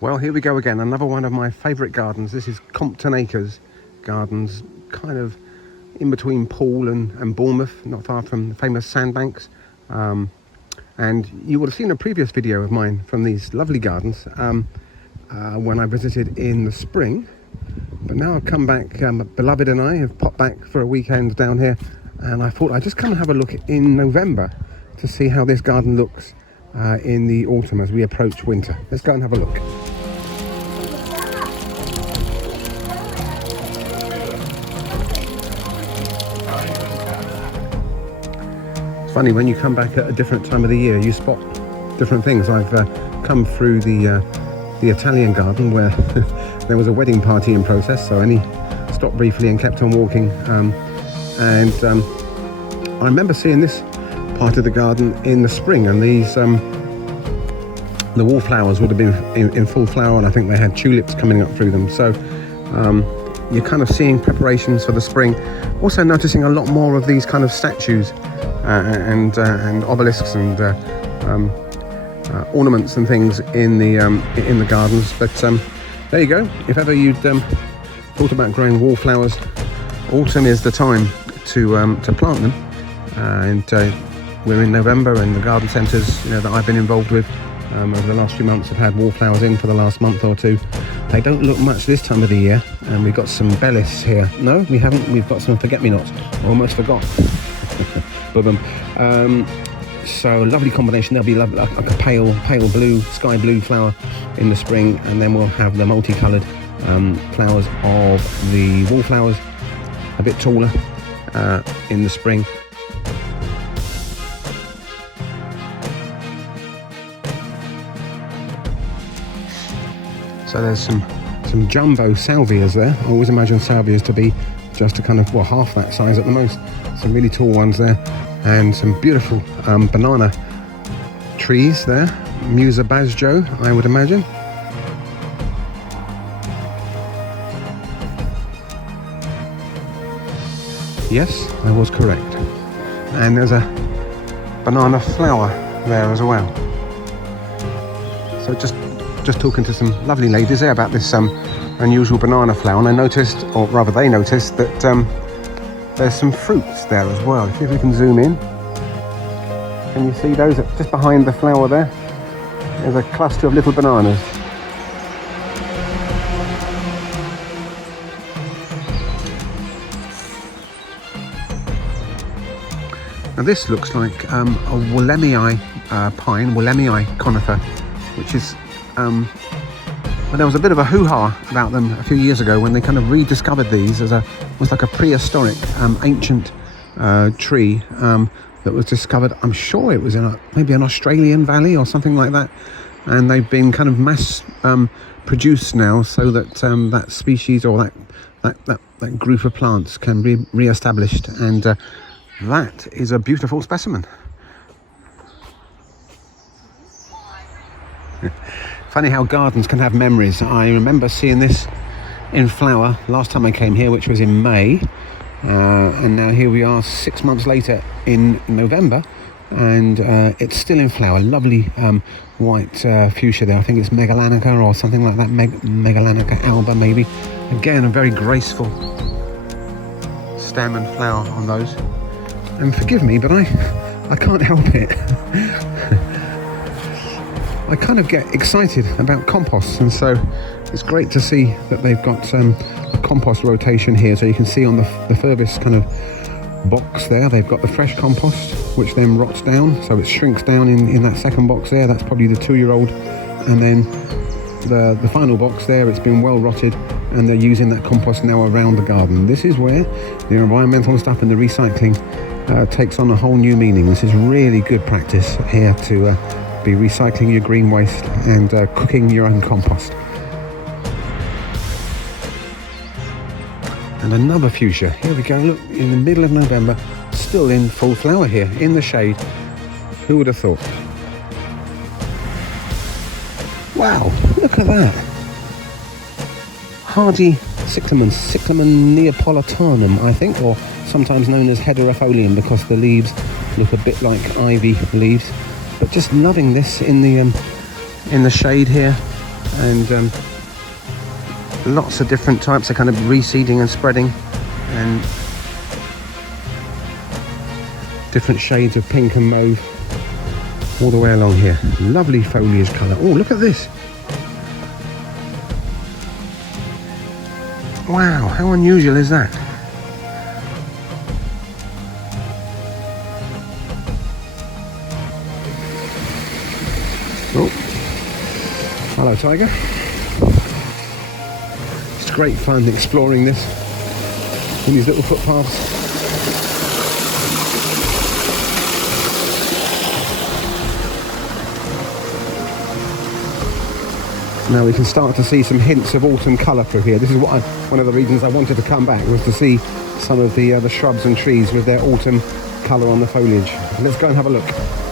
Well, here we go again, another one of my favourite gardens. This is Compton Acres Gardens, kind of in between Poole and Bournemouth, not far from the famous sandbanks. And you would have seen a previous video of mine from these lovely gardens when I visited in the spring. But now I've come back, Beloved and I have popped back for a weekend down here, and I thought I'd just come and have a look in November to see how this garden looks in the autumn as we approach winter. Let's go and have a look. It's funny, when you come back at a different time of the year, you spot different things. I've come through the Italian garden where there was a wedding party in process, so I only stopped briefly and kept on walking. I remember seeing this part of the garden in the spring, and these the wallflowers would have been in full flower, and I think they had tulips coming up through them. So you're kind of seeing preparations for the spring. Also noticing a lot more of these kind of statues and obelisks and ornaments and things in the gardens. But there you go. If ever you'd thought about growing wallflowers, autumn is the time to plant them. We're in November, and the garden centres, that I've been involved with over the last few months have had wallflowers in for the last month or two. They don't look much this time of the year, and we've got some bellis here. No, we haven't. We've got some forget-me-nots. Almost forgot. So lovely combination. There'll be like a pale blue, sky blue flower in the spring, and then we'll have the multicoloured flowers of the wallflowers, a bit taller in the spring. So there's some jumbo salvias there. I always imagine salvias to be just a kind of, half that size at the most. Some really tall ones there, and some beautiful banana trees there. Musa Basjo, I would imagine. Yes, I was correct. And there's a banana flower there as well. So just talking to some lovely ladies there about this unusual banana flower, and I noticed, or rather they noticed, that there's some fruits there as well. See if we can zoom in. Can you see those just behind the flower there? There's a cluster of little bananas. Now this looks like a Wollemi pine, Wollemi conifer, which is well, there was a bit of a hoo-ha about them a few years ago when they kind of rediscovered these as was like a prehistoric ancient tree that was discovered. I'm sure it was in maybe an Australian valley or something like that, and they've been kind of mass produced now, so that that species or that group of plants can be re-established, and that is a beautiful specimen. Funny how gardens can have memories. I remember seeing this in flower last time I came here, which was in May, and now here we are 6 months later in November, and it's still in flower. Lovely white fuchsia there. I think it's Megalanica or something like that. Megalanica alba maybe. Again, a very graceful stem and flower on those. And forgive me, but I can't help it. I kind of get excited about compost, and so it's great to see that they've got a compost rotation here. So you can see on the furthest kind of box there, they've got the fresh compost, which then rots down, so it shrinks down in that second box there. That's probably the 2-year-old, and then the final box there, it's been well rotted, and they're using that compost now around the garden. This is where the environmental stuff and the recycling takes on a whole new meaning. This is really good practice here to be recycling your green waste and cooking your own compost. And another fuchsia. Here we go. Look, in the middle of November, still in full flower here in the shade. Who would have thought? Wow, look at that. Hardy cyclamen, Cyclamen neapolitanum, I think, or sometimes known as hederifolium, because the leaves look a bit like ivy leaves. But just loving this in the shade here. and lots of different types. They're kind of reseeding and spreading, and different shades of pink and mauve all the way along here. Lovely foliage colour. Oh, look at this. Wow, how unusual is that? Oh, hello tiger. It's great fun exploring this in these little footpaths. Now we can start to see some hints of autumn colour through here. This is what one of the reasons I wanted to come back, was to see some of the shrubs and trees with their autumn colour on the foliage. Let's go and have a look.